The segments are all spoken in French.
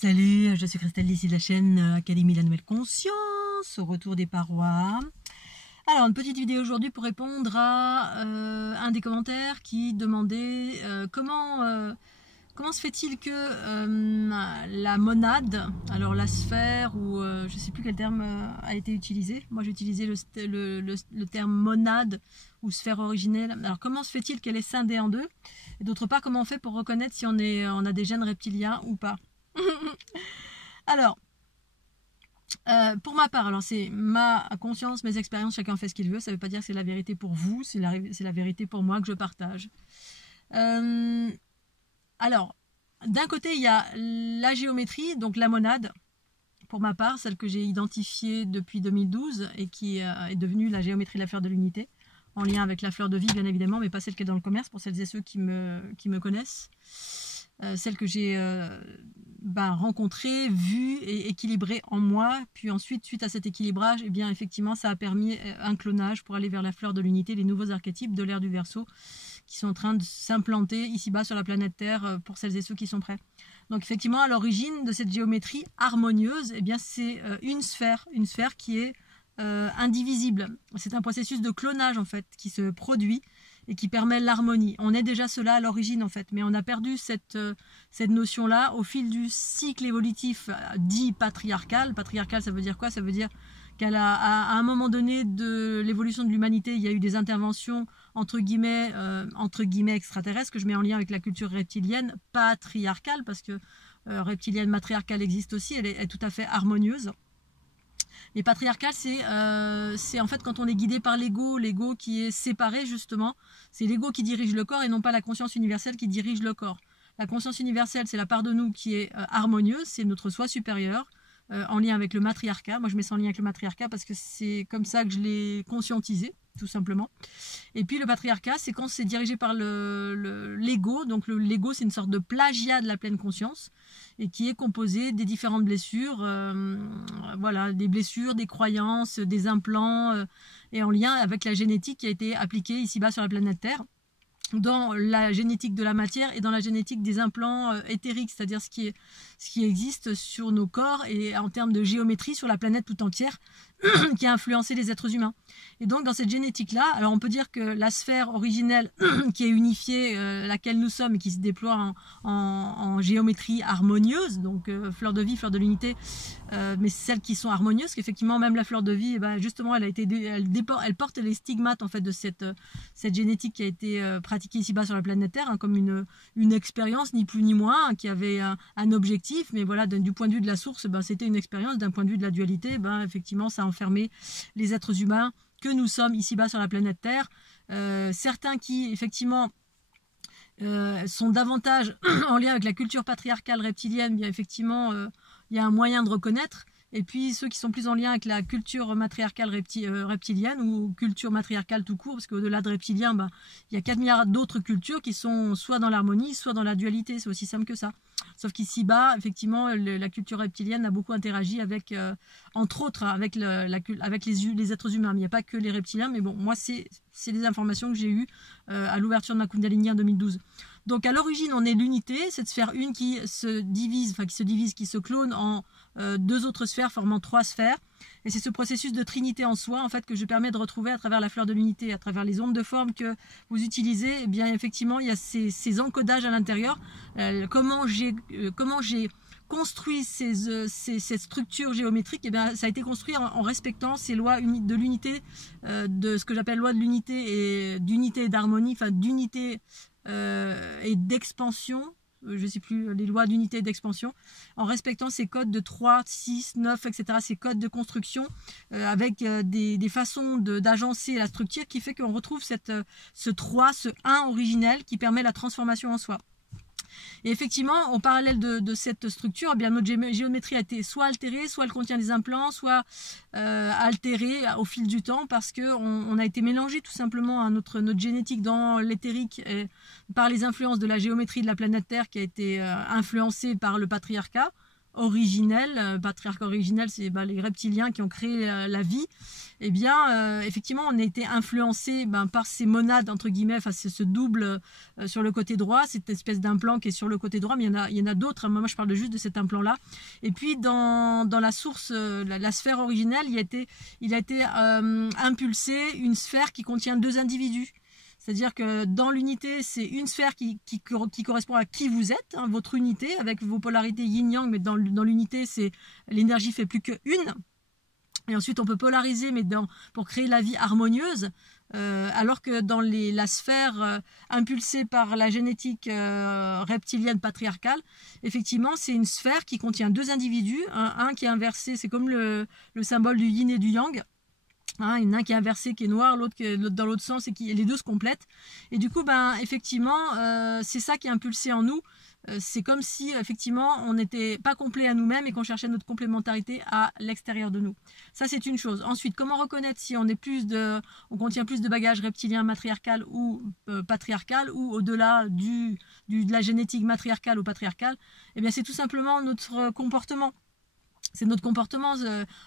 Salut, je suis Christelle ici de la chaîne Académie de la Nouvelle Conscience, au retour des parois. Alors, une petite vidéo aujourd'hui pour répondre à un des commentaires qui demandait comment se fait-il que la monade, alors la sphère ou je ne sais plus quel terme a été utilisé, moi j'ai utilisé le terme monade ou sphère originelle. Alors comment se fait-il qu'elle est scindée en deux? Et d'autre part, comment on fait pour reconnaître si on a des gènes reptiliens ou pas? Alors, pour ma part, alors c'est ma conscience, mes expériences, chacun fait ce qu'il veut, ça ne veut pas dire que c'est la vérité pour vous, c'est la vérité pour moi que je partage. Alors, d'un côté, il y a la géométrie, donc la monade, pour ma part, celle que j'ai identifiée depuis 2012 et qui est devenue la géométrie de la fleur de l'unité, en lien avec la fleur de vie, bien évidemment, mais pas celle qui est dans le commerce, pour celles et ceux qui me connaissent. Celle que j'ai rencontrée, vue et équilibrée en moi. Puis ensuite, suite à cet équilibrage, eh bien, effectivement, ça a permis un clonage pour aller vers la fleur de l'unité, les nouveaux archétypes de l'ère du Verseau qui sont en train de s'implanter ici-bas sur la planète Terre pour celles et ceux qui sont prêts. Donc effectivement, à l'origine de cette géométrie harmonieuse, eh bien, c'est une sphère qui est indivisible. C'est un processus de clonage en fait qui se produit et qui permet l'harmonie. On est déjà cela à l'origine en fait, mais on a perdu cette notion-là au fil du cycle évolutif dit patriarcal. Patriarcal, ça veut dire quoi? Ça veut dire qu'à un moment donné de l'évolution de l'humanité, il y a eu des interventions entre guillemets extraterrestres, que je mets en lien avec la culture reptilienne patriarcale, parce que reptilienne matriarcale existe aussi, elle est tout à fait harmonieuse. Les patriarcales, c'est en fait quand on est guidé par l'ego qui est séparé justement, c'est l'ego qui dirige le corps et non pas la conscience universelle qui dirige le corps. La conscience universelle, c'est la part de nous qui est harmonieuse, c'est notre soi supérieur, en lien avec le matriarcat. Moi je mets ça en lien avec le matriarcat parce que c'est comme ça que je l'ai conscientisé, tout simplement. Et puis le patriarcat, c'est quand c'est dirigé par l'ego, donc l'ego c'est une sorte de plagiat de la pleine conscience, et qui est composé des différentes blessures, voilà, des blessures, des croyances, des implants, et en lien avec la génétique qui a été appliquée ici-bas sur la planète Terre, dans la génétique de la matière et dans la génétique des implants éthériques, c'est-à-dire ce qui existe sur nos corps et en termes de géométrie sur la planète tout entière, qui a influencé les êtres humains. Et donc dans cette génétique-là, alors on peut dire que la sphère originelle qui est unifiée, laquelle nous sommes et qui se déploie en géométrie harmonieuse, donc fleur de vie, fleur de l'unité, mais celles qui sont harmonieuses, qu'effectivement même la fleur de vie, justement elle porte les stigmates en fait de cette génétique qui a été pratiquée ici-bas sur la planète Terre, hein, comme une expérience ni plus ni moins, hein, qui avait un objectif, mais voilà, du point de vue de la source, c'était une expérience, d'un point de vue de la dualité, effectivement ça a enfermé les êtres humains que nous sommes ici-bas sur la planète Terre. Certains qui effectivement sont davantage en lien avec la culture patriarcale reptilienne, bien effectivement il y a un moyen de reconnaître. Et puis ceux qui sont plus en lien avec la culture matriarcale reptilienne ou culture matriarcale tout court, parce qu'au-delà de reptilien, il y a 4 milliards d'autres cultures qui sont soit dans l'harmonie, soit dans la dualité, c'est aussi simple que ça. Sauf qu'ici-bas, effectivement, la culture reptilienne a beaucoup interagi avec, entre autres, avec les êtres humains. Mais il n'y a pas que les reptiliens, mais bon, moi, c'est les informations que j'ai eues à l'ouverture de ma Kundalini en 2012. Donc à l'origine, on est l'unité, cette sphère une qui se divise, qui se clone en deux autres sphères, formant 3 sphères. Et c'est ce processus de trinité en soi, en fait, que je permets de retrouver à travers la fleur de l'unité, à travers les ondes de forme que vous utilisez. Eh bien, effectivement, il y a ces encodages à l'intérieur. Comment j'ai construit cette structure géométrique, eh bien, ça a été construit en respectant ces lois de l'unité, de ce que j'appelle loi de l'unité et d'unité et d'harmonie, enfin d'unité et d'expansion, je ne sais plus, les lois d'unité et d'expansion, en respectant ces codes de 3, 6, 9, etc., ces codes de construction, avec des façons d'agencer la structure qui fait qu'on retrouve ce 3, ce 1 originel qui permet la transformation en soi. Et effectivement, en parallèle de cette structure, eh bien, notre géométrie a été soit altérée, soit elle contient des implants, soit altérée au fil du temps parce qu'on a été mélangé tout simplement à notre génétique dans l'éthérique par les influences de la géométrie de la planète Terre qui a été influencée par le patriarcat. originel, patriarcat originel, c'est les reptiliens qui ont créé la vie, eh bien, effectivement, on a été influencé par ces monades, entre guillemets, enfin, c'est ce double sur le côté droit, cette espèce d'implant qui est sur le côté droit, mais il y en a d'autres, moi je parle juste de cet implant-là. Et puis, dans la source, la sphère originelle, il a été impulsé une sphère qui contient 2 individus. C'est-à-dire que dans l'unité, c'est une sphère qui correspond à qui vous êtes, hein, votre unité, avec vos polarités yin-yang, mais dans l'unité, l'énergie fait plus qu'une. Et ensuite, on peut polariser, mais pour créer la vie harmonieuse, alors que dans la sphère impulsée par la génétique reptilienne patriarcale, effectivement, c'est une sphère qui contient 2 individus, un qui est inversé, c'est comme le symbole du yin et du yang. Hein, il y en a un qui est inversé, qui est noir, l'autre dans l'autre sens, et les deux se complètent. Et du coup, effectivement, c'est ça qui est impulsé en nous. C'est comme si, effectivement, on n'était pas complet à nous-mêmes et qu'on cherchait notre complémentarité à l'extérieur de nous. Ça, c'est une chose. Ensuite, comment reconnaître si on contient plus de bagages reptiliens matriarcal ou patriarcal, ou au-delà de la génétique matriarcale ou patriarcale? Eh bien, c'est tout simplement notre comportement. C'est notre comportement.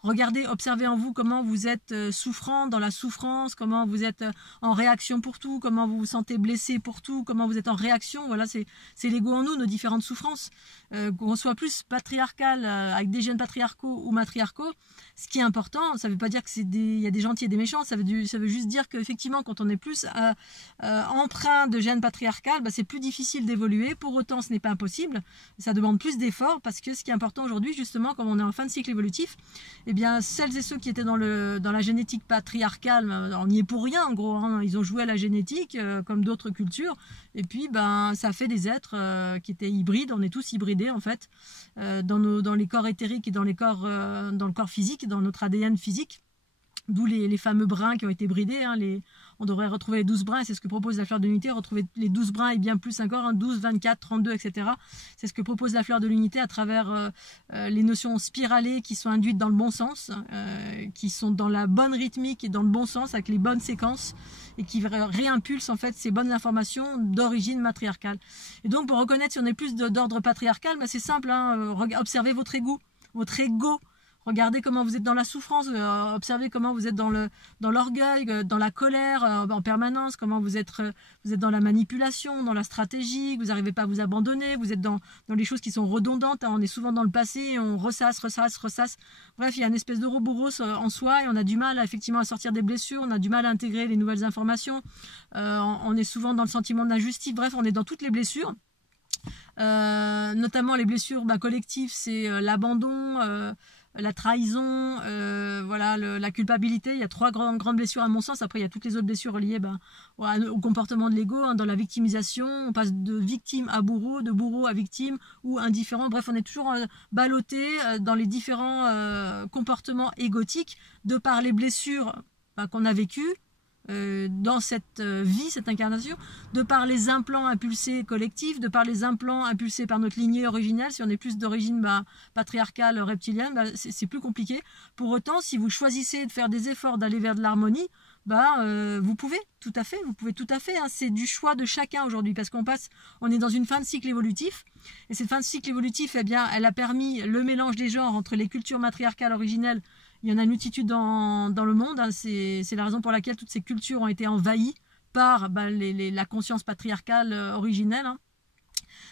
Regardez, observez en vous comment vous êtes souffrant dans la souffrance, comment vous êtes en réaction pour tout, comment vous vous sentez blessé pour tout, comment vous êtes en réaction. Voilà, c'est l'ego en nous, nos différentes souffrances. Qu'on soit plus patriarcal avec des gènes patriarcaux ou matriarcaux, ce qui est important, ça ne veut pas dire qu'il y a des gentils et des méchants, ça veut juste dire qu'effectivement, quand on est plus empreint de gènes patriarcal, c'est plus difficile d'évoluer. Pour autant, ce n'est pas impossible. Ça demande plus d'efforts parce que ce qui est important aujourd'hui, justement, comme on est en fin de cycle évolutif, eh bien, celles et ceux qui étaient dans la génétique patriarcale, on n'y est pour rien, en gros. Hein, ils ont joué à la génétique comme d'autres cultures. Et puis, ça fait des êtres qui étaient hybrides. On est tous hybridés, en fait, dans les corps éthériques et dans le corps physique, dans notre ADN physique. D'où les fameux brins qui ont été bridés. Hein, on devrait retrouver les 12 brins, c'est ce que propose la fleur de l'unité, retrouver les 12 brins et bien plus encore, 12, 24, 32, etc. C'est ce que propose la fleur de l'unité à travers les notions spiralées qui sont induites dans le bon sens, qui sont dans la bonne rythmique et dans le bon sens, avec les bonnes séquences, et qui réimpulsent en fait ces bonnes informations d'origine matriarcale. Et donc, pour reconnaître si on est plus d'ordre patriarcal, c'est simple, hein, observez votre ego. Regardez comment vous êtes dans la souffrance, observez comment vous êtes dans l'orgueil, dans la colère en permanence, comment vous êtes dans la manipulation, dans la stratégie, vous n'arrivez pas à vous abandonner, vous êtes dans les choses qui sont redondantes, hein, on est souvent dans le passé, et on ressasse. Bref, il y a une espèce d'ouroboros en soi et on a du mal effectivement à sortir des blessures, on a du mal à intégrer les nouvelles informations, on est souvent dans le sentiment d'injustice, bref, on est dans toutes les blessures. Notamment les blessures collectives, c'est l'abandon, la trahison, la culpabilité. Il y a 3 grandes blessures à mon sens. Après, il y a toutes les autres blessures reliées au comportement de l'ego, hein, dans la victimisation. On passe de victime à bourreau, de bourreau à victime ou indifférent. Bref, on est toujours ballotté dans les différents comportements égotiques de par les blessures qu'on a vécues. Dans cette vie, cette incarnation, de par les implants impulsés collectifs, de par les implants impulsés par notre lignée originelle. Si on est plus d'origine patriarcale, reptilienne, c'est plus compliqué. Pour autant, si vous choisissez de faire des efforts d'aller vers de l'harmonie, vous pouvez tout à fait, hein, c'est du choix de chacun aujourd'hui, parce on est dans une fin de cycle évolutif, et cette fin de cycle évolutif, eh bien, elle a permis le mélange des genres entre les cultures matriarcales originelles. Il y en a une multitude dans le monde, hein, c'est la raison pour laquelle toutes ces cultures ont été envahies par la conscience patriarcale originelle, hein.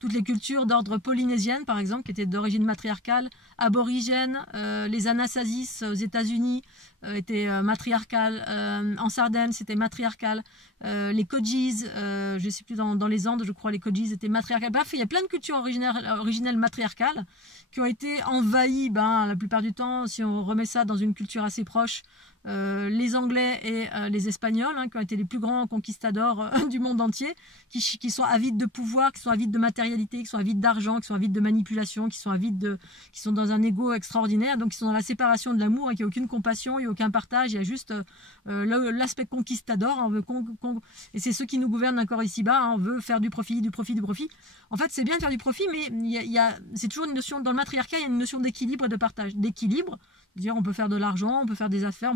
Toutes les cultures d'ordre polynésienne, par exemple, qui étaient d'origine matriarcale, aborigène, les Anasasis aux États-Unis étaient matriarcales, en Sardaigne c'était matriarcal, les Kojis, je ne sais plus dans les Andes, je crois les Kojis étaient matriarcales. Bref, il y a plein de cultures originelles matriarcales qui ont été envahies, la plupart du temps, si on remet ça dans une culture assez proche, les Anglais et les Espagnols, hein, qui ont été les plus grands conquistadors du monde entier, qui sont avides de pouvoir, qui sont avides de matérialité, qui sont avides d'argent, qui sont avides de manipulation, qui sont dans un ego extraordinaire, donc qui sont dans la séparation de l'amour, et qui n'y a aucune compassion, il n'y a aucun partage, il y a juste l'aspect conquistador, on veut et c'est ceux qui nous gouvernent encore ici-bas, hein, on veut faire du profit, du profit, du profit. En fait, c'est bien de faire du profit, mais c'est toujours une notion, dans le matriarcat, il y a une notion d'équilibre et de partage. D'équilibre, dire on peut faire de l'argent, on peut faire des affaires,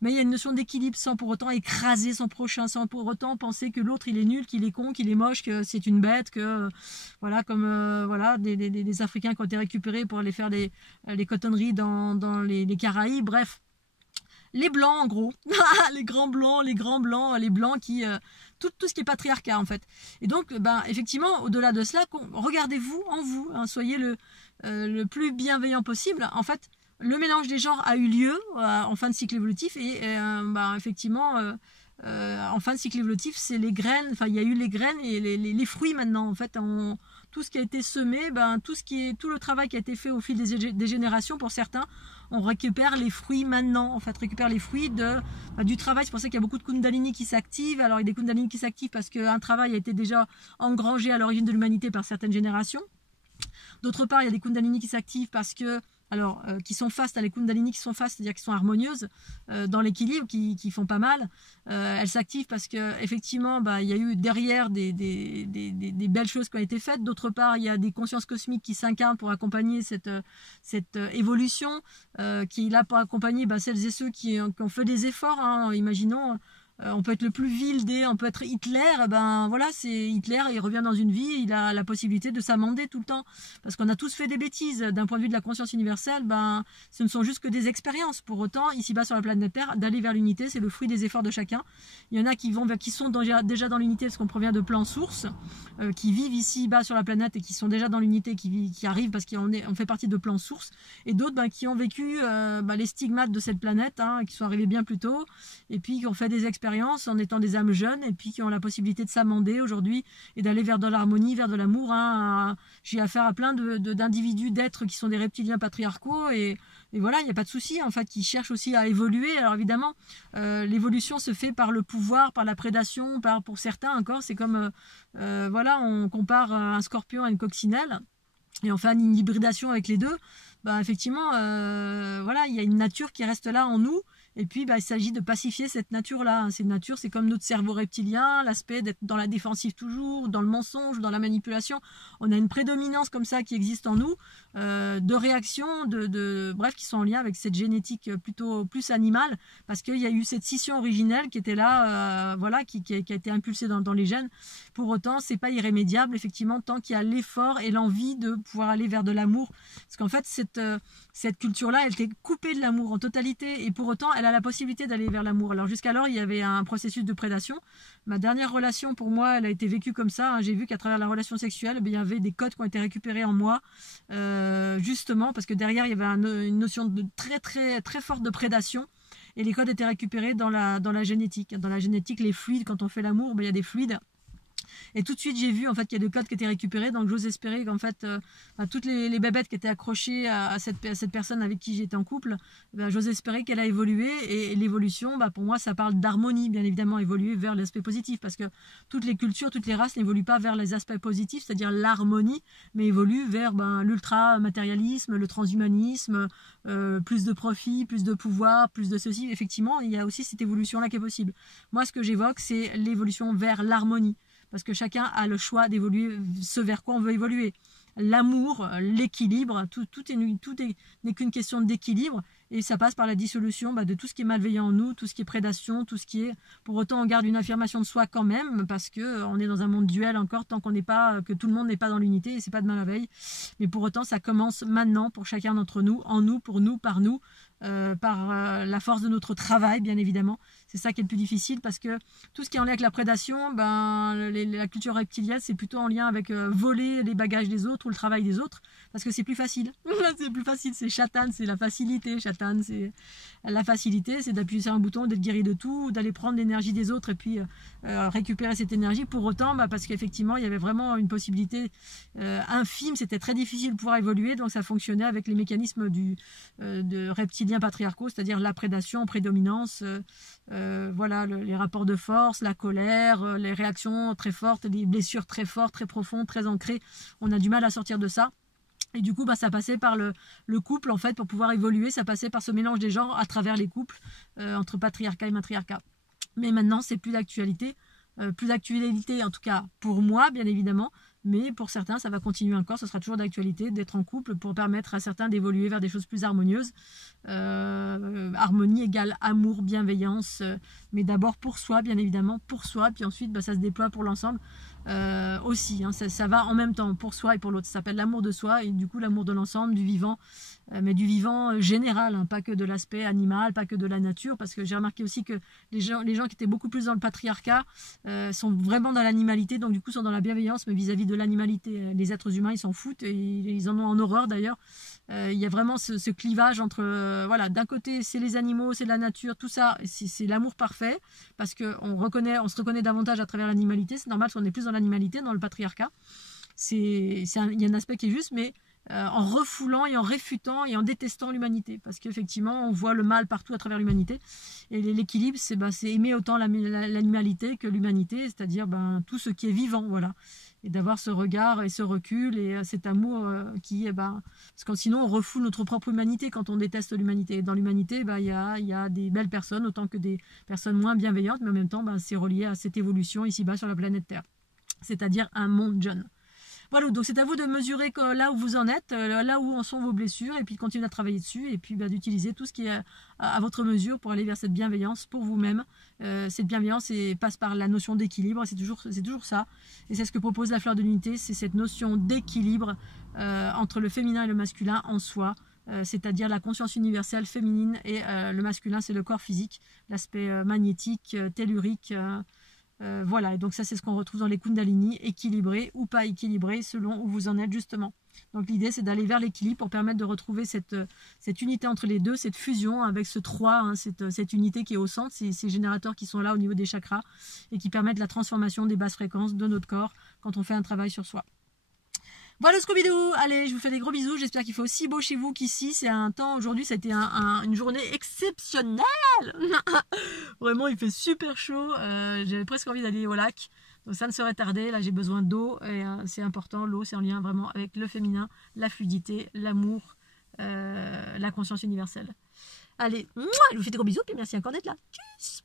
mais il y a une notion d'équilibre sans pour autant écraser son prochain, sans pour autant penser que l'autre il est nul, qu'il est con, qu'il est moche, que c'est une bête, que voilà, comme voilà, des Africains qui ont été récupérés pour aller faire les cotonneries dans les Caraïbes, bref. Les blancs en gros, les grands blancs, les blancs qui... tout ce qui est patriarcat en fait. Et donc effectivement, au-delà de cela, regardez-vous en vous, hein, soyez le plus bienveillant possible. En fait, le mélange des genres a eu lieu en fin de cycle évolutif et effectivement, en fin de cycle évolutif, c'est les graines, enfin il y a eu les graines et les fruits maintenant. En fait, tout ce qui a été semé, tout le travail qui a été fait au fil des générations pour certains, on récupère les fruits maintenant. En fait, récupère les fruits du travail. C'est pour ça qu'il y a beaucoup de Kundalini qui s'activent. Alors il y a des Kundalini qui s'activent parce qu'un travail a été déjà engrangé à l'origine de l'humanité par certaines générations. D'autre part, il y a des Kundalini qui s'activent parce que qui sont fastes, les Kundalini qui sont fastes, c'est-à-dire qui sont harmonieuses dans l'équilibre, qui font pas mal. Elles s'activent parce que effectivement, il y a eu derrière des belles choses qui ont été faites. D'autre part, il y a des consciences cosmiques qui s'incarnent pour accompagner cette évolution, qui est là pour accompagner celles et ceux qui ont fait des efforts. Hein. Imaginons. On peut être le plus vil on peut être Hitler, voilà, c'est Hitler, il revient dans une vie, il a la possibilité de s'amender tout le temps, parce qu'on a tous fait des bêtises, d'un point de vue de la conscience universelle, ce ne sont juste que des expériences, pour autant, ici-bas sur la planète Terre, d'aller vers l'unité, c'est le fruit des efforts de chacun. Il y en a qui sont déjà dans l'unité, parce qu'on provient de plans sources, qui vivent ici-bas sur la planète, et qui sont déjà dans l'unité, qui arrivent, parce qu'on fait partie de plans sources, et d'autres qui ont vécu les stigmates de cette planète, hein, qui sont arrivés bien plus tôt, et puis qui ont fait des expériences en étant des âmes jeunes et puis qui ont la possibilité de s'amender aujourd'hui et d'aller vers de l'harmonie, vers de l'amour. Hein. J'ai affaire à plein d'individus, d'êtres qui sont des reptiliens patriarcaux et voilà, il n'y a pas de souci en fait, qui cherchent aussi à évoluer. Alors évidemment, l'évolution se fait par le pouvoir, par la prédation, pour certains encore, c'est comme on compare un scorpion à une coccinelle et on fait une hybridation avec les deux. Effectivement, il y a une nature qui reste là en nous. Et puis, il s'agit de pacifier cette nature-là. Cette nature, c'est comme notre cerveau reptilien, l'aspect d'être dans la défensive toujours, dans le mensonge, dans la manipulation. On a une prédominance comme ça qui existe en nous, de réactions, bref, qui sont en lien avec cette génétique plutôt plus animale, parce qu'il y a eu cette scission originelle qui était là, qui a été impulsée dans les gènes. Pour autant, c'est pas irrémédiable, effectivement, tant qu'il y a l'effort et l'envie de pouvoir aller vers de l'amour. Parce qu'en fait, cette culture-là, elle était coupée de l'amour en totalité, et pour autant, elle a la possibilité d'aller vers l'amour. Alors jusqu'alors, il y avait un processus de prédation. Ma dernière relation, pour moi, elle a été vécue comme ça. Hein. J'ai vu qu'à travers la relation sexuelle, il y avait des codes qui ont été récupérés en moi, justement, parce que derrière, il y avait une notion de très, très, très forte de prédation. Et les codes étaient récupérés dans la génétique. Dans la génétique, les fluides, quand on fait l'amour, il y a des fluides. Et tout de suite, j'ai vu en fait qu'il y a des codes qui étaient récupérés. Donc, j'ose espérer qu'en fait, toutes les bébêtes qui étaient accrochées à cette personne avec qui j'étais en couple, j'ose espérer qu'elle a évolué. Et l'évolution, pour moi, ça parle d'harmonie, bien évidemment, évoluer vers l'aspect positif. Parce que toutes les cultures, toutes les races n'évoluent pas vers les aspects positifs, c'est-à-dire l'harmonie, mais évoluent vers l'ultra-matérialisme, le transhumanisme, plus de profit, plus de pouvoir, plus de ceci. Effectivement, il y a aussi cette évolution-là qui est possible. Moi, ce que j'évoque, c'est l'évolution vers l'harmonie. Parce que chacun a le choix d'évoluer ce vers quoi on veut évoluer. L'amour, l'équilibre, tout n'est qu'une question d'équilibre. Et ça passe par la dissolution de tout ce qui est malveillant en nous, tout ce qui est prédation, tout ce qui est... Pour autant, on garde une affirmation de soi quand même, parce qu'on est dans un monde duel encore, tant que tout le monde n'est pas dans l'unité, et c'est pas demain la veille. Mais pour autant, ça commence maintenant pour chacun d'entre nous, en nous, pour nous, par nous, par la force de notre travail, bien évidemment. C'est ça qui est le plus difficile, parce que tout ce qui est en lien avec la prédation, la culture reptilienne, c'est plutôt en lien avec voler les bagages des autres ou le travail des autres, parce que c'est plus facile. C'est plus facile, c'est Chatan, c'est la facilité. Chatan, c'est la facilité, c'est d'appuyer sur un bouton, d'être guéri de tout, d'aller prendre l'énergie des autres et puis récupérer cette énergie. Pour autant, parce qu'effectivement, il y avait vraiment une possibilité infime, c'était très difficile de pouvoir évoluer, donc ça fonctionnait avec les mécanismes de reptiliens patriarcaux, c'est-à-dire la prédation, prédominance, les rapports de force, la colère, les réactions très fortes, les blessures très fortes, très profondes, très ancrées. On a du mal à sortir de ça. Et du coup, ça passait par le couple, en fait, pour pouvoir évoluer. Ça passait par ce mélange des genres à travers les couples, entre patriarcat et matriarcat. Mais maintenant, c'est plus d'actualité. plus d'actualité, en tout cas pour moi, bien évidemment. Mais pour certains, ça va continuer encore, ce sera toujours d'actualité d'être en couple pour permettre à certains d'évoluer vers des choses plus harmonieuses. Harmonie égale amour, bienveillance, mais d'abord pour soi, bien évidemment, pour soi, puis ensuite ça se déploie pour l'ensemble aussi. Hein, ça va en même temps pour soi et pour l'autre. Ça s'appelle l'amour de soi et du coup l'amour de l'ensemble, du vivant, mais du vivant général, hein, pas que de l'aspect animal, pas que de la nature, parce que j'ai remarqué aussi que les gens qui étaient beaucoup plus dans le patriarcat sont vraiment dans l'animalité, donc du coup sont dans la bienveillance, mais vis-à-vis de l'animalité. Les êtres humains, ils s'en foutent et ils en ont en horreur d'ailleurs. Il y a vraiment ce clivage entre, voilà, d'un côté c'est les animaux, c'est la nature, tout ça, c'est l'amour parfait, parce qu'on se reconnaît davantage à travers l'animalité, c'est normal parce qu'on est plus dans l'animalité, dans le patriarcat. Il y a un aspect qui est juste, mais en refoulant et en réfutant et en détestant l'humanité, parce qu'effectivement on voit le mal partout à travers l'humanité, et l'équilibre c'est aimer autant l'animalité que l'humanité, c'est-à-dire tout ce qui est vivant, voilà, et d'avoir ce regard et ce recul et cet amour parce que sinon on refoule notre propre humanité quand on déteste l'humanité. Dans l'humanité, il y a des belles personnes autant que des personnes moins bienveillantes, mais en même temps c'est relié à cette évolution ici-bas sur la planète Terre, c'est-à-dire un monde jeune. Voilà, donc c'est à vous de mesurer là où vous en êtes, là où en sont vos blessures, et puis de continuer à travailler dessus, et puis d'utiliser tout ce qui est à votre mesure pour aller vers cette bienveillance pour vous-même. Cette bienveillance passe par la notion d'équilibre, c'est toujours ça, et c'est ce que propose la fleur de l'unité, c'est cette notion d'équilibre entre le féminin et le masculin en soi, c'est-à-dire la conscience universelle féminine, et le masculin c'est le corps physique, l'aspect magnétique, tellurique, voilà, et donc ça c'est ce qu'on retrouve dans les Kundalini, équilibré ou pas équilibré selon où vous en êtes justement. Donc l'idée c'est d'aller vers l'équilibre pour permettre de retrouver cette unité entre les deux, cette fusion avec ce 3, hein, cette unité qui est au centre, ces générateurs qui sont là au niveau des chakras et qui permettent la transformation des basses fréquences de notre corps quand on fait un travail sur soi. Voilà Scooby-Doo, allez, je vous fais des gros bisous, j'espère qu'il fait aussi beau chez vous qu'ici, c'est un temps, aujourd'hui ça a été une journée exceptionnelle. Vraiment il fait super chaud, j'avais presque envie d'aller au lac, donc ça ne serait tardé, là j'ai besoin d'eau, et c'est important, l'eau c'est en lien vraiment avec le féminin, la fluidité, l'amour, la conscience universelle. Allez, je vous fais des gros bisous, puis merci encore d'être là, tchuss.